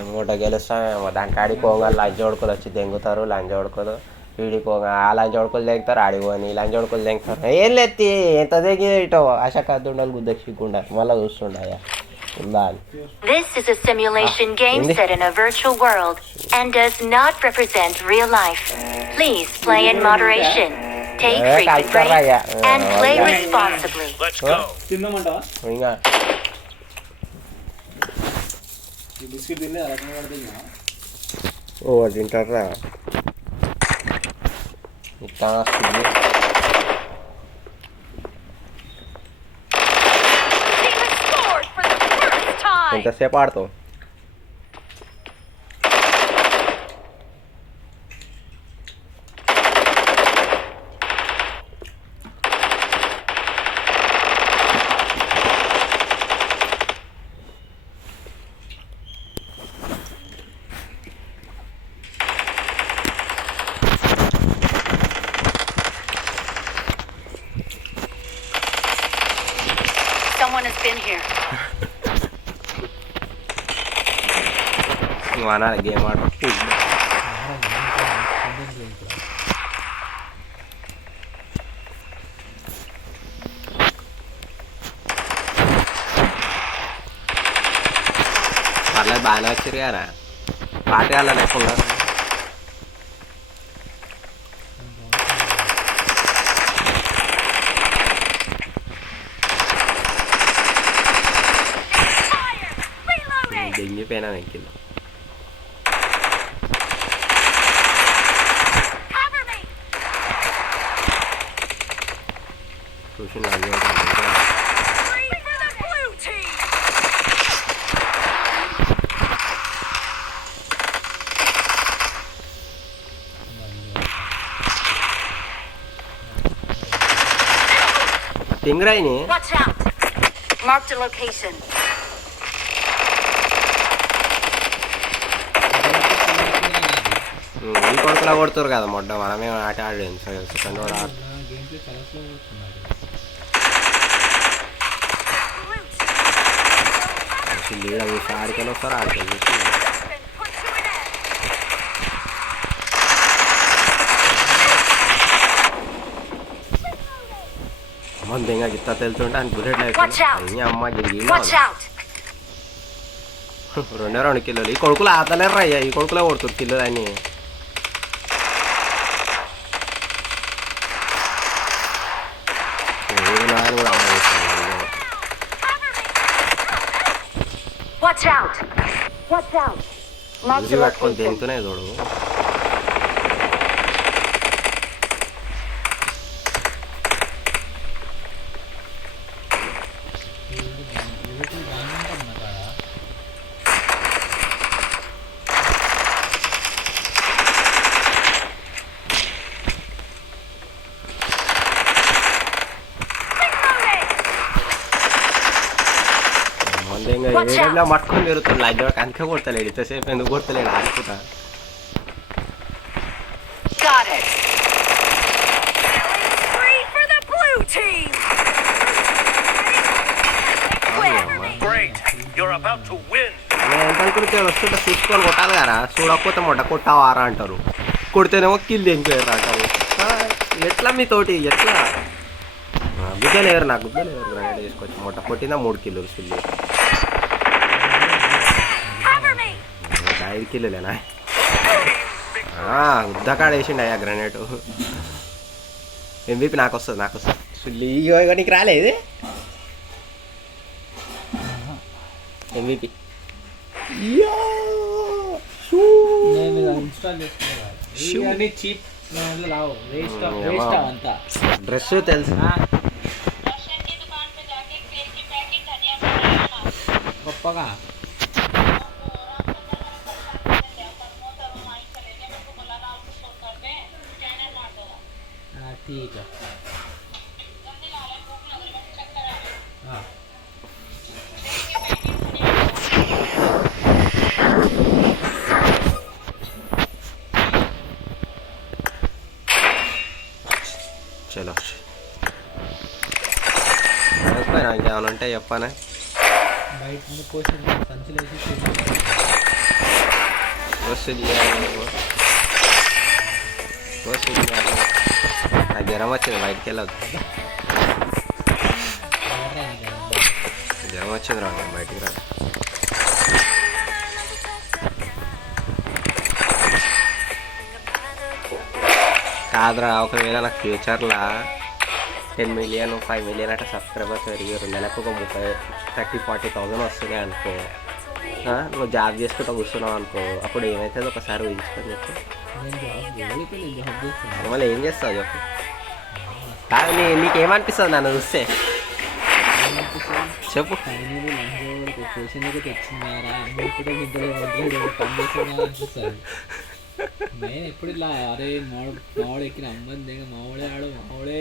ఏమోట గెలుస్తామేమో దాని కాడికి పోగా లంచ్ ఓడుకోలు వచ్చి దెంగుతారు లంచ్ ఓడుకోలు వీడికి పోగా ఆ లంచ్ ఓడుకోలు దెంగుతారు ఆడిపోని లంచ్ ఓడుకోలు దెంగుతారు ఏం లేత్తి ఎంత దెంగి ఇటో అశకాదుండాలి గుద్దెక్కికుండా మళ్ళీ చూస్తుండయా This is a simulation game set in a virtual world and does not represent real life. Please play in moderation. Take frequent breaks and play responsibly. Let's go. ఇంకా ఓ తింటారా ఇట్లా వస్తుంది ఎంతసేపు ఆడతావు Someone has been here. అనాలి game ఆడ పర్లేదు బాగానే వచ్చారు కదా పాట వెళ్ళాలి లేకుండా దెంగిపోయినా కింద చూసిన టింగ్రాయిని Mark the location. ఈ కొడుకులా కొడుతారు కదా మొట్ట మనమే ఆట ఆడాను సెకండ్ కూడా లీడ చూసి ఆడికెళ్ళి వస్తారు ఆడికెళ్ళి చూసి అమ్మ దెంగ గిత్త తెలుతుంటే అని బుల్లెట్ అయిపోయింది అమ్మ రెండే 2 కిలోలు ఈ కొడుకులు ఆతలేరు అయ్యా ఈ కొడుకులే కొడుతుంది కిలోలు అని పట్టుకొని దెంగుతూనే చూడు ఏడన్నా పట్టుకొని తిరుగుతుంది లంచ్ అందుకే కొడతలేడు ఇంతసేపు ఎందుకు కొడతలేడు ఆడుకుంటా ఎంతనుకుంటే వస్తుంటే చూసుకొని కొట్టాలి కదా చూడకపోతే మొట్ట కొట్టావారా అంటారు కొడితేనేమో కిల్ ఎంక్వైర్ అంటారు ఎట్లా మీతోటి ఎట్లా గుద్దలేరు నాకు గుద్దలేరు గ్రాండ్ వేసుకొచ్చి మొట్ట కొట్టిందా 3 కిలోలు ఫుల్ 5 కిలోలేనా ఉద్దకాడ వేసిండు అయ్యా గ్రనేట్ MVP నాకు వస్తుంది సుల్లి నీకు రాలేదు MVP డ్రెస్ తెలుసు గొప్పగా ठीक है चलो ఇంకేమైనా ఉంటే చెప్పానే బయట నుండి పోసి సంచులు వేసి వస్తుంది నాకు జ్వరం వచ్చింది బయటికి వెళ్ళదు జ్వరం వచ్చింది రా నేను బయటికి రా కాదురా ఒకవేళ నాకు ఫ్యూచర్లో 10 మిలియన్ 5 మిలియన్ అట్లా సబ్స్క్రైబర్స్ పెరిగారు నెలకు ఒక 30,000-40,000 వస్తున్నాయి అనుకో నువ్వు జాబ్ చేసుకుంటూ కూర్చున్నావు అనుకో అప్పుడు ఏమవుతుంది ఒకసారి ఊహించుకొని చెప్పు మళ్ళీ ఏం చేస్తావు చెప్పు కాదు నీకేమనిపిస్తుంది నన్ను చూస్తే చెప్పు నేను ఎప్పుడు ఇలా అరే మావాడు ఎక్కిన అమ్మంది మావాడే ఆడు మావాడే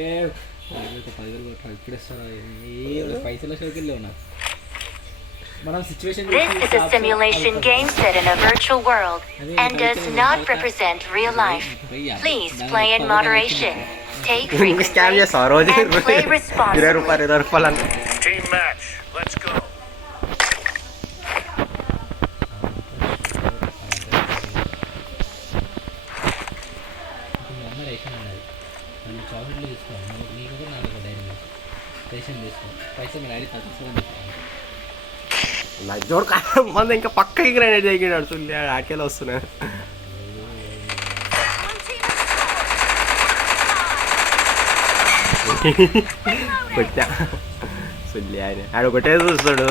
10,000 కొట్టాడు ఇప్పుడు ఇస్తారా పైసల షోకి ఉన్నా మనం situation This is a simulation game set in a virtual world and does not represent real life. Please play in moderation. Take frequent breaks and play responsibly. Team match, let's go. మీ అమ్మ ration అన్నది నన్ను చాక్లెట్లు తీసుకో నీకు కూడా నాకు ఒక dairy ration తీసుకో పైసా మీరు అడిగి తీసుకోమని జోడు మంది ఇంకా పక్కకి గ్రైండ్ చేయగలిగాడు సుల్లి ఆటకెళ్ళి వస్తున్నాయి కొట్టా సుల్లి ఆయన ఆడ ఒకటే చూస్తాడు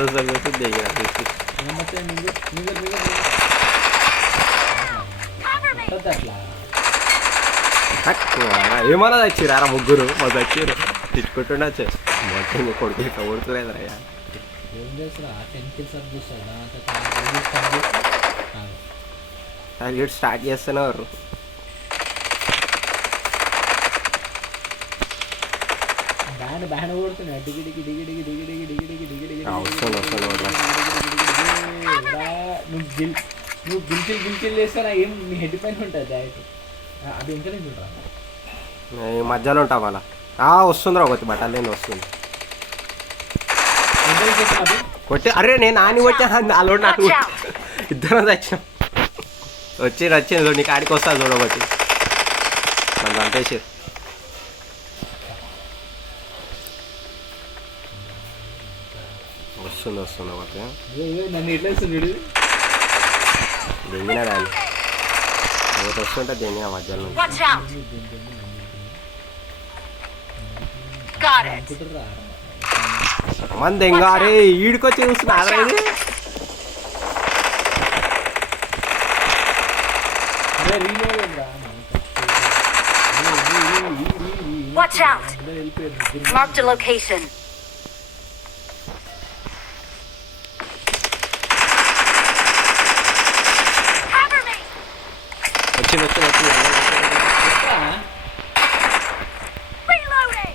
ఏమన్నా తెచ్చిరా ముగ్గురు మా తెచ్చిరు తిట్టుకుంటుండొచ్చు మొత్తం కొడుకు ఇట్లా కొడుతులేదు అయ్యా ఏం చేస్తారా 10 కిల్స్ అప్ చూస్తాడా టార్గెట్ స్టార్ట్ చేస్తున్నారు బ్యాండ్ కొడుతున్నాడు డిగి డిగి డిగి డిగి డిగి డిగి డిగి డిగి డిగి డిగి నువ్వు గిల్చిల్ చేస్తారా ఏం నీ హెడ్ పైన ఉంటుంది డైరెక్ట్ అది ఇంకా నేను చూడరా ఈ మధ్యలో ఉంటాం అలా వస్తుందిరా ఒకటి బట్టలేని వస్తుంది కొట్టి అరే నేను నాని వచ్చాను అలో నాకు ఇద్దరం తెచ్చాం వచ్చింది నీకు ఆడికి వస్తా చూడబట్టి నన్ను చంపేసారు వస్తుంది ఒకటి నన్ను ఎట్లా వస్తుంది దిగినా దాన్ని ఒకటి వస్తుంటే దిగిన మధ్యలో Watch out! Got it. మంది ఇంకా అరే ఈడికొచ్చి చూస్తున్నా ఇది Watch out! Marked a location. Cover me! వచ్చింది Reloading!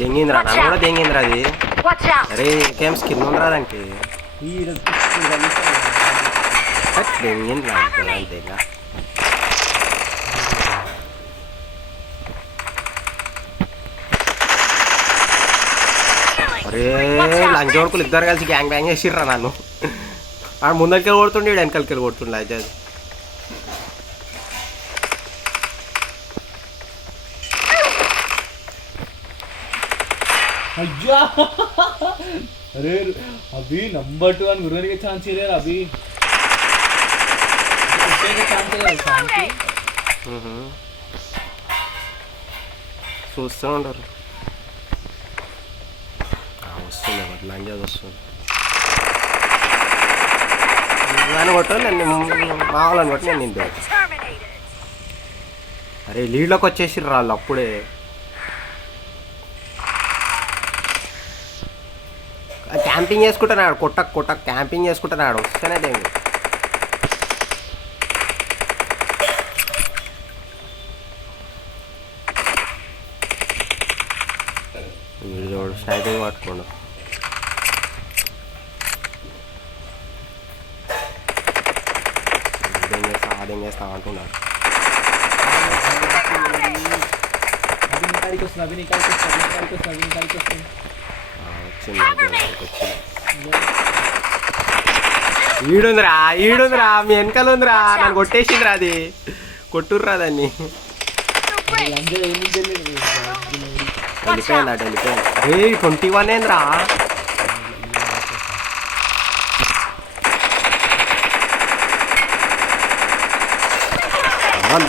దెంగిందిరా నన్ను కూడా దెంగిందిరా అది Watch out! అరే ఇంకేం స్కిన్ ఉందిరా దానికి దెంగిందిరా అంతే ఇంకా అరే లంచ్ వరకులు ఇద్దరు కలిసి గ్యాంగ్ బ్యాంగ్ చేసిర్రా నన్ను ఆడు ముందరికి కొడుతుండే వెనకాలకి కొడుతుండే అయితే అయ్యా అరే అభి నంబర్ 2 అని గుర్రానికి ఛాన్స్ ఇవ్వలేదు అభి చూస్తూ ఉంటారు వస్తుంది ఒకటి లంజా వస్తుంది దాన్ని కొట్టాలి నేను మా వాళ్ళని కొట్టి నేను నింపా అరే లీడ్లోకి వచ్చేసిర్రు వాళ్ళు అప్పుడే క్యాంపింగ్ చేసుకుంటున్నాడు కొట్ట క్యాంపింగ్ చేసుకుంటున్నాడు వస్తేనే దేంగి వీడు చూడు స్నైపింగ్ పట్టుకోండు దెంగేస్తా అంటున్నాడు అభి నీ కాడికి వస్తుంది వచ్చింది వచ్చింది ఈడుందిరా మీ వెనకాల ఉందిరా, నన్ను కొట్టేసిందిరా, అది కొట్టుర్రా దాన్ని. వెళ్ళిపోయింది అటు వెళ్ళిపోయింది. అరే 21 ఏంద్రా.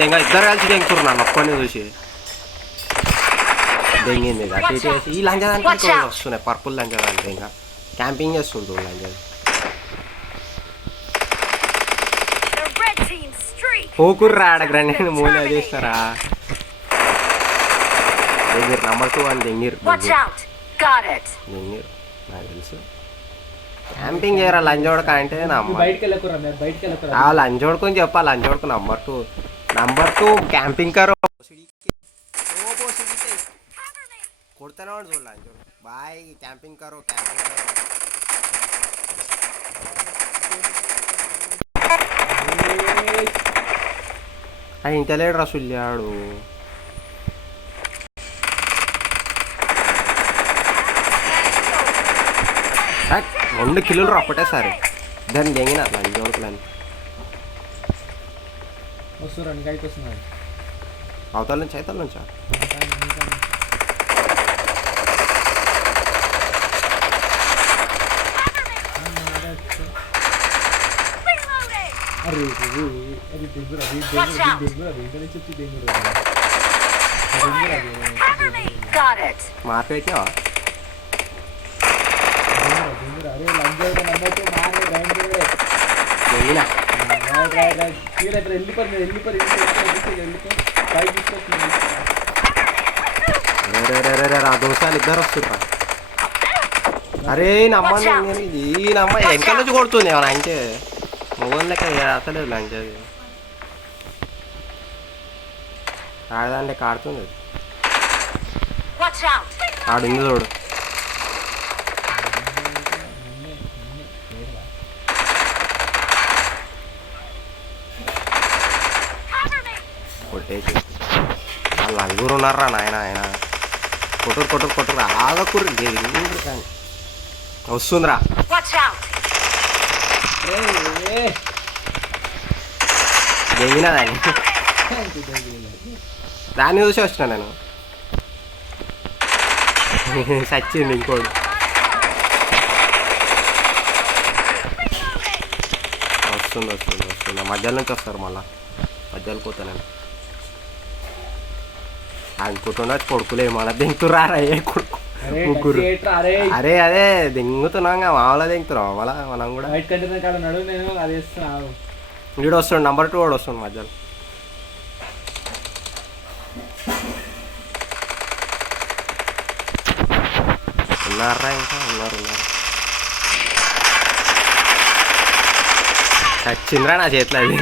దెంగ ఇద్దరు కలిసి దెంగుతుర్రు నన్ను ఒక్కడిని చూసి. దెంగింది అటు ఇటు వేసి. ఈ లంచదానికి వస్తున్నాయి పర్పుల్ లంచదానికి. ఇంకా క్యాంపింగ్ చేస్తుంటాడు లంచది. పోకుర్రా ఆడ గ్రెనేడ్ మూల చేస్తారా. దెంగిరు నెంబర్ 2 అని దెంగిరు నాకు తెలుసు. క్యాంపింగ్ చేయరా లంచోడక అంటే లంచోడుకొని చెప్పాలి. లంచోడుకు నంబర్ 2 క్యాంపింగ్ కరో కొడుతూనే వాడు చూడ లంచోడు. బాయ్ క్యాంపింగ్ కరో ఇంటలేడు రా సుల్లాడు. 2 కిలోలు ఒకటేసారి దాన్ని దెంగిన లంచోడుకులని. అవతల నుంచి అవతల నుంచా. మార్కెట్నా దోసాలు ఇద్దరు వస్తుర్రా. అరే నమ్మ ఈ నమ్మ వెనకాల నుంచి కొడుతుంది ఏమన్నా అంటే మొగోళ్ళ లెక్క అసలేదు లంచ్. అది ఆడదాని లెక్క ఆడుతుంది. ఆడుంది చూడు. కొట్టేసి వాళ్ళు 4 ఉన్నారా నాయన. ఆయన కొట్టురు ఆగకుర్రు కానీ వస్తుందిరా. దెంగినా దాన్ని చూసి వచ్చినా నేను. చచ్చింది ఇంకోటి. వస్తుంది మధ్యలో నుంచి వస్తారు. మళ్ళా మధ్యలో పోతా నేను. అనుకుంటున్నా కొడుకులే మళ్ళీ దింగుతురా కొడుకు ముగ్గురు. అదే దింగుతున్నాం మామూలుగా దింగుతున్నాం మళ్ళా మనం కూడా. వీడు వస్తుండు నంబర్ 2 వాడు వస్తుండు మధ్యలో. ఉన్నారా ఇంకా ఉన్నారు. చచ్చిందిరా నా చేతిలో అది.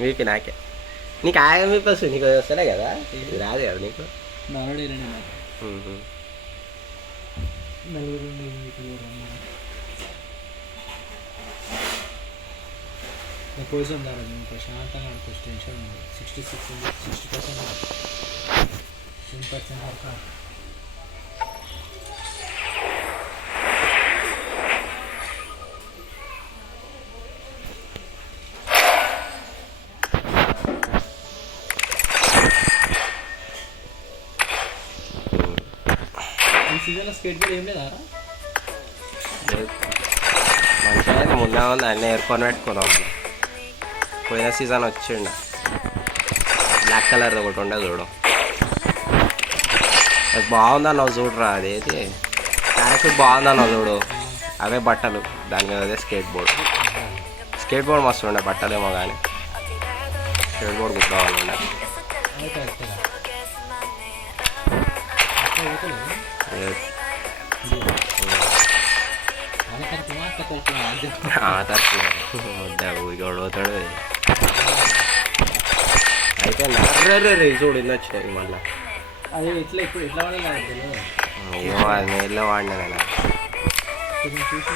మీకు నాకే నీకు ఆగమి పసు నీకు వస్తలే కదా. రాదు కదా నీకు. పోయిసం దారా ప్రశాంతంగా అనుకోవచ్చు. టెన్షన్ 66 ఉంది. 60% 10% వరకు. ఈ సీజన్లో స్కేట్ బోర్డ్ ఏం లేదా మంచిగా ముందే ఉంది. అన్నీ ఏర్కొని పెట్టుకున్నాం. పోయిన సీజన్ వచ్చిండ బ్లాక్ కలర్ ఒకటి ఉండే చూడు. అది బాగుందన్నావు చూడరా. అదేది పారాషూట్ బాగుందన్నావు చూడు. అవే బట్టలు దాని మీద. అదే స్కేట్ బోర్డ్ మస్తు ఉండే. బట్టలేమో కానీ స్కేట్ బోర్డ్ కుట్టుకోవాలి ఉండే. గొడవతాడు అయితే రే చూడు ఇన్ని వచ్చినాయి మళ్ళీ. అది ఎట్లా వాడాలి ఏమో అది మెయిల్లో వాడినా నేను. చూసి